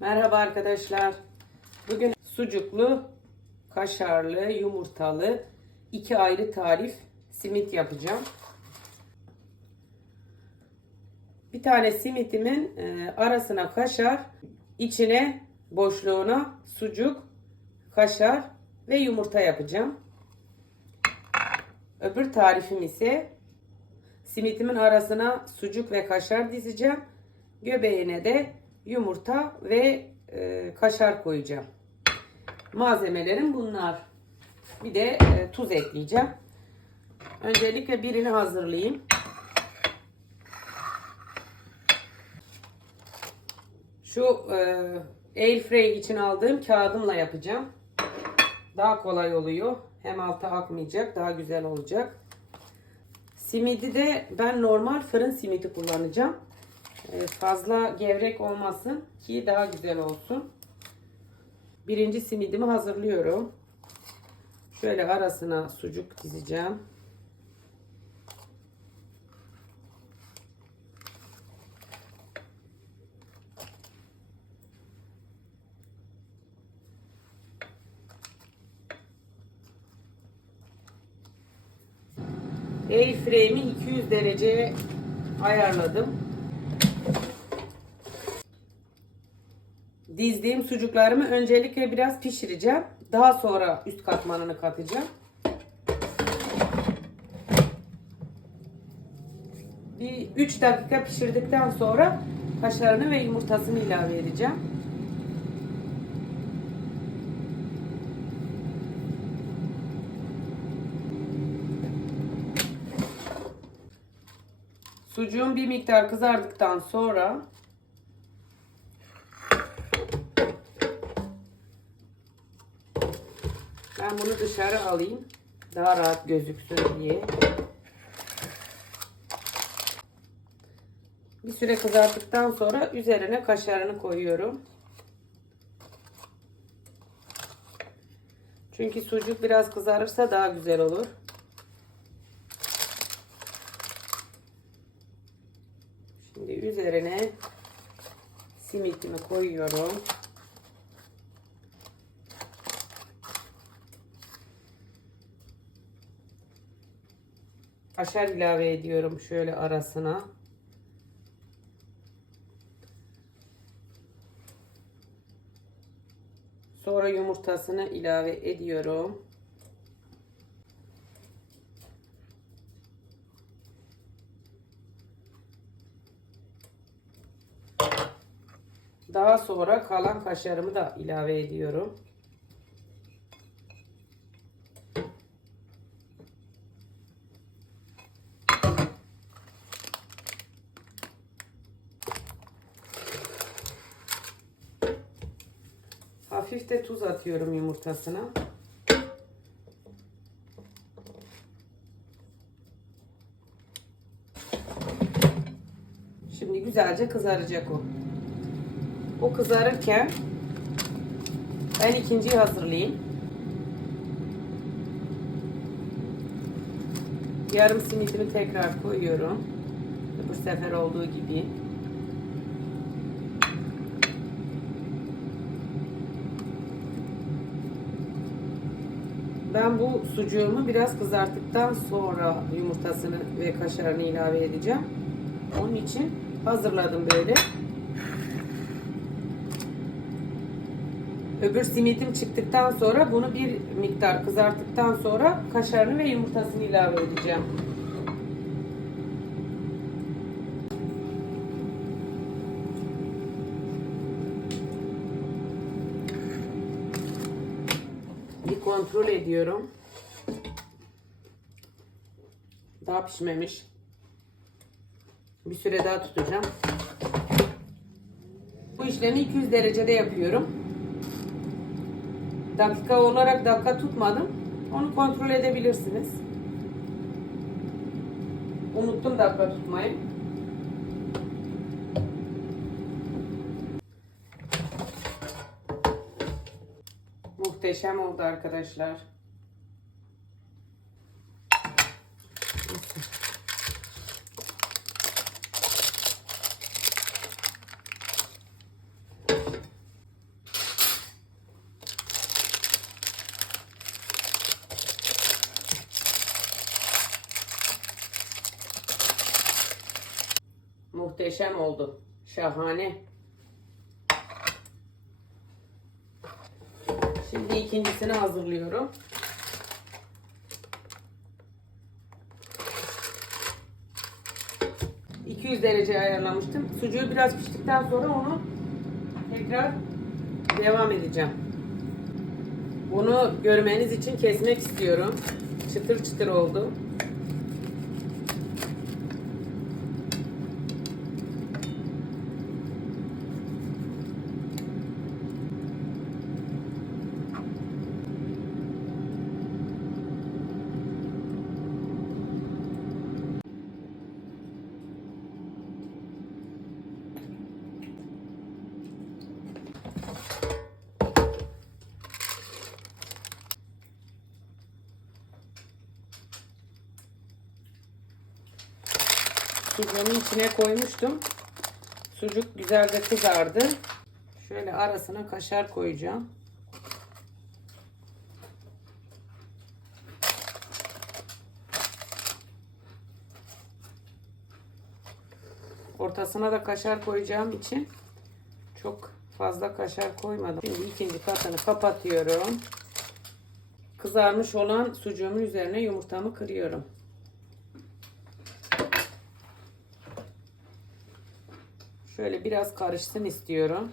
Merhaba arkadaşlar. Bugün sucuklu, kaşarlı, yumurtalı iki ayrı tarif simit yapacağım. Bir tane simitimin e, arasına kaşar, içine boşluğuna sucuk, kaşar ve yumurta yapacağım. Öbür tarifim ise simitimin arasına sucuk ve kaşar dizeceğim. Göbeğine de yumurta ve e, kaşar koyacağım. Malzemelerim bunlar. Bir de e, tuz ekleyeceğim. Öncelikle birini hazırlayayım. Şu e, airfryer için aldığım kağıdımla yapacağım. Daha kolay oluyor. Hem alta akmayacak, daha güzel olacak. Simidi de ben normal fırın simidi kullanacağım. Ee, fazla gevrek olmasın ki daha güzel olsun. Birinci simidimi hazırlıyorum. Şöyle arasına sucuk dizeceğim. Airframe'i 200 dereceye ayarladım. Dizdiğim sucuklarımı öncelikle biraz pişireceğim. Daha sonra üst katmanını katacağım. Bir 3 dakika pişirdikten sonra kaşarını ve yumurtasını ilave edeceğim. Sucuğum bir miktar kızardıktan sonra ben bunu dışarı alayım. Daha rahat gözüksün diye. Bir süre kızarttıktan sonra üzerine kaşarını koyuyorum. Çünkü sucuk biraz kızarırsa daha güzel olur. Şimdi üzerine simitimi koyuyorum. Kaşar ilave ediyorum şöyle arasına. Sonra yumurtasını ilave ediyorum. Daha sonra kalan kaşarımı da ilave ediyorum. Hafif de tuz atıyorum yumurtasına. Şimdi güzelce kızaracak o. O kızarırken ben ikinciyi hazırlayayım. Yarım simitimi tekrar koyuyorum. Bu sefer olduğu gibi. Ben bu sucuğumu biraz kızarttıktan sonra yumurtasını ve kaşarını ilave edeceğim. Onun için hazırladım böyle. Öbür simitim çıktıktan sonra bunu bir miktar kızarttıktan sonra kaşarını ve yumurtasını ilave edeceğim. Bir kontrol ediyorum. Daha pişmemiş. Bir süre daha tutacağım. Bu işlemi 200 derecede yapıyorum. Dakika olarak dakika tutmadım. Onu kontrol edebilirsiniz. Unuttum dakika tutmayı. Muhteşem oldu arkadaşlar. Muhteşem oldu. Şahane. Şimdi ikincisini hazırlıyorum. ...200 derece ayarlamıştım. Sucuğu biraz piştikten sonra onu... ...tekrar devam edeceğim. Bunu görmeniz için kesmek istiyorum. Çıtır çıtır oldu. Sucuğumun içine koymuştum. Sucuk güzel de kızardı. Şöyle arasına kaşar koyacağım. Ortasına da kaşar koyacağım için çok fazla kaşar koymadım. Şimdi ikinci katını kapatıyorum. Kızarmış olan sucuğumun üzerine yumurtamı kırıyorum. Şöyle biraz karışsın istiyorum.